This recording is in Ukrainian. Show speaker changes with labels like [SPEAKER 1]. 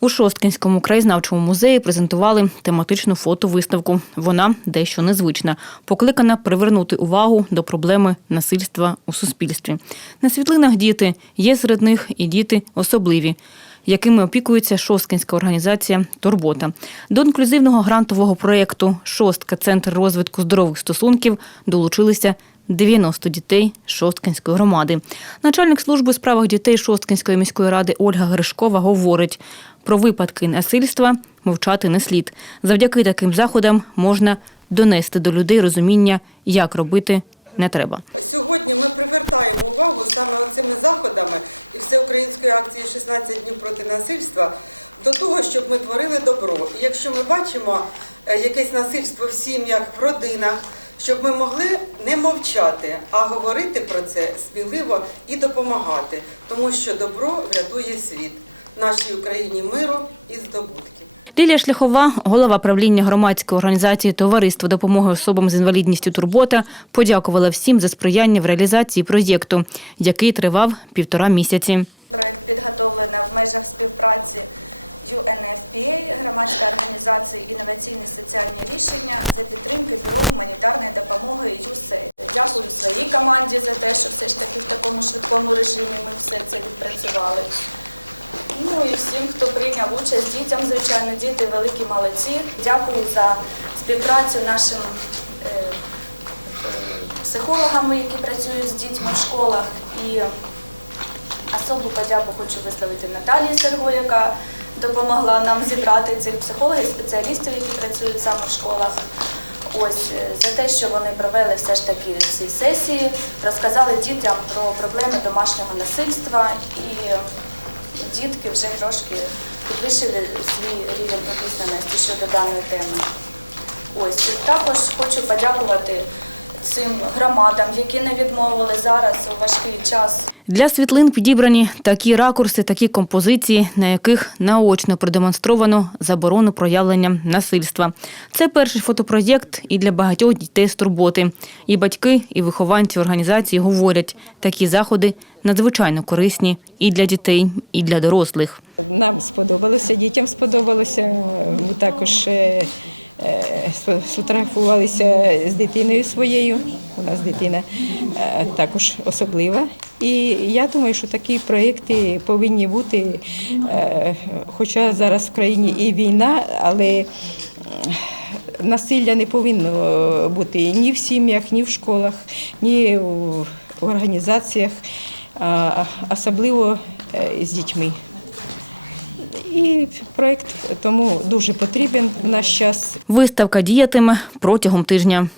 [SPEAKER 1] У Шосткинському краєзнавчому музеї презентували тематичну фотовиставку. Вона дещо незвична, покликана привернути увагу до проблеми насильства у суспільстві. На світлинах діти є серед них і діти особливі, якими опікується Шосткинська організація Турбота. До інклюзивного грантового проєкту Шостка Центр розвитку здорових стосунків долучилися 90 дітей Шосткинської громади. Начальник служби у справах дітей Шосткинської міської ради Ольга Гришкова говорить, про випадки насильства мовчати не слід. Завдяки таким заходам можна донести до людей розуміння, як робити не треба.
[SPEAKER 2] Сьогодні ми привертаємо увагу саме цими заходами і всеукраїнської акції «16 днів проти насильства до того, щоб ми творили добро. І якщо ми бачимо е, якесь насильство в сім'ях, в родинах, щоб ми могли не мовчати, а говорити про це сміливо і допомагати, тому що добро врятує світ, нашій Україні миру і здобутків.
[SPEAKER 1] Лілія Шляхова, голова правління громадської організації Товариство допомоги особам з інвалідністю Турбота, подякувала всім за сприяння в реалізації проєкту, який тривав півтора місяці.
[SPEAKER 3] Проект підготовлено в межах співпраці UNFPA, громадська організація інноваційні соціальні рішення за підтримки бюро гуманітарної допомоги USAID. Дякую своїй команді за те, що все ж таки в такому швидкому режимі ми все це відпрацювали. Ну і всім, хто прийняв участь, дітям, звичайно, діти великі молодці. Дякую за співпрацю нашим е, психологами, які працюють з дітьми в школах. І Особу подяку хочу висловити Наталії Серго, яка допомогла нам зібрати цих психологів, спеціалістів, які працюють саме в школах. Ось е, за те, що вони провели все ж таки ці сесії, розказали дітям про проблеми домашнього насильства, і дітки вже трошки підвищили свій рівень обізнаності щодо даної теми. Ось також хочу подякувати цим громадам, які не відмовили зараз у важкий час.
[SPEAKER 1] Для світлин підібрані такі ракурси, такі композиції, на яких наочно продемонстровано заборону проявлення насильства. Це перший фотопроєкт і для багатьох дітей з турботи. І батьки, і вихованці організації говорять, такі заходи надзвичайно корисні і для дітей, і для дорослих.
[SPEAKER 4] Нам сподобалося, дітям сподобалося. Також е, сфотографувалися з дитиною своєю. У нас дитина е, також особлива. І я думаю, що такі проєкти повинні бути, е, хоча зараз в країні і війна, але насилля не повинно бути ні в сім'ях, ні в школах, ні в організаціях, особливо е, з дітьми. І проект тому дуже потрібен в наш час.
[SPEAKER 1] Виставка діятиме протягом тижня.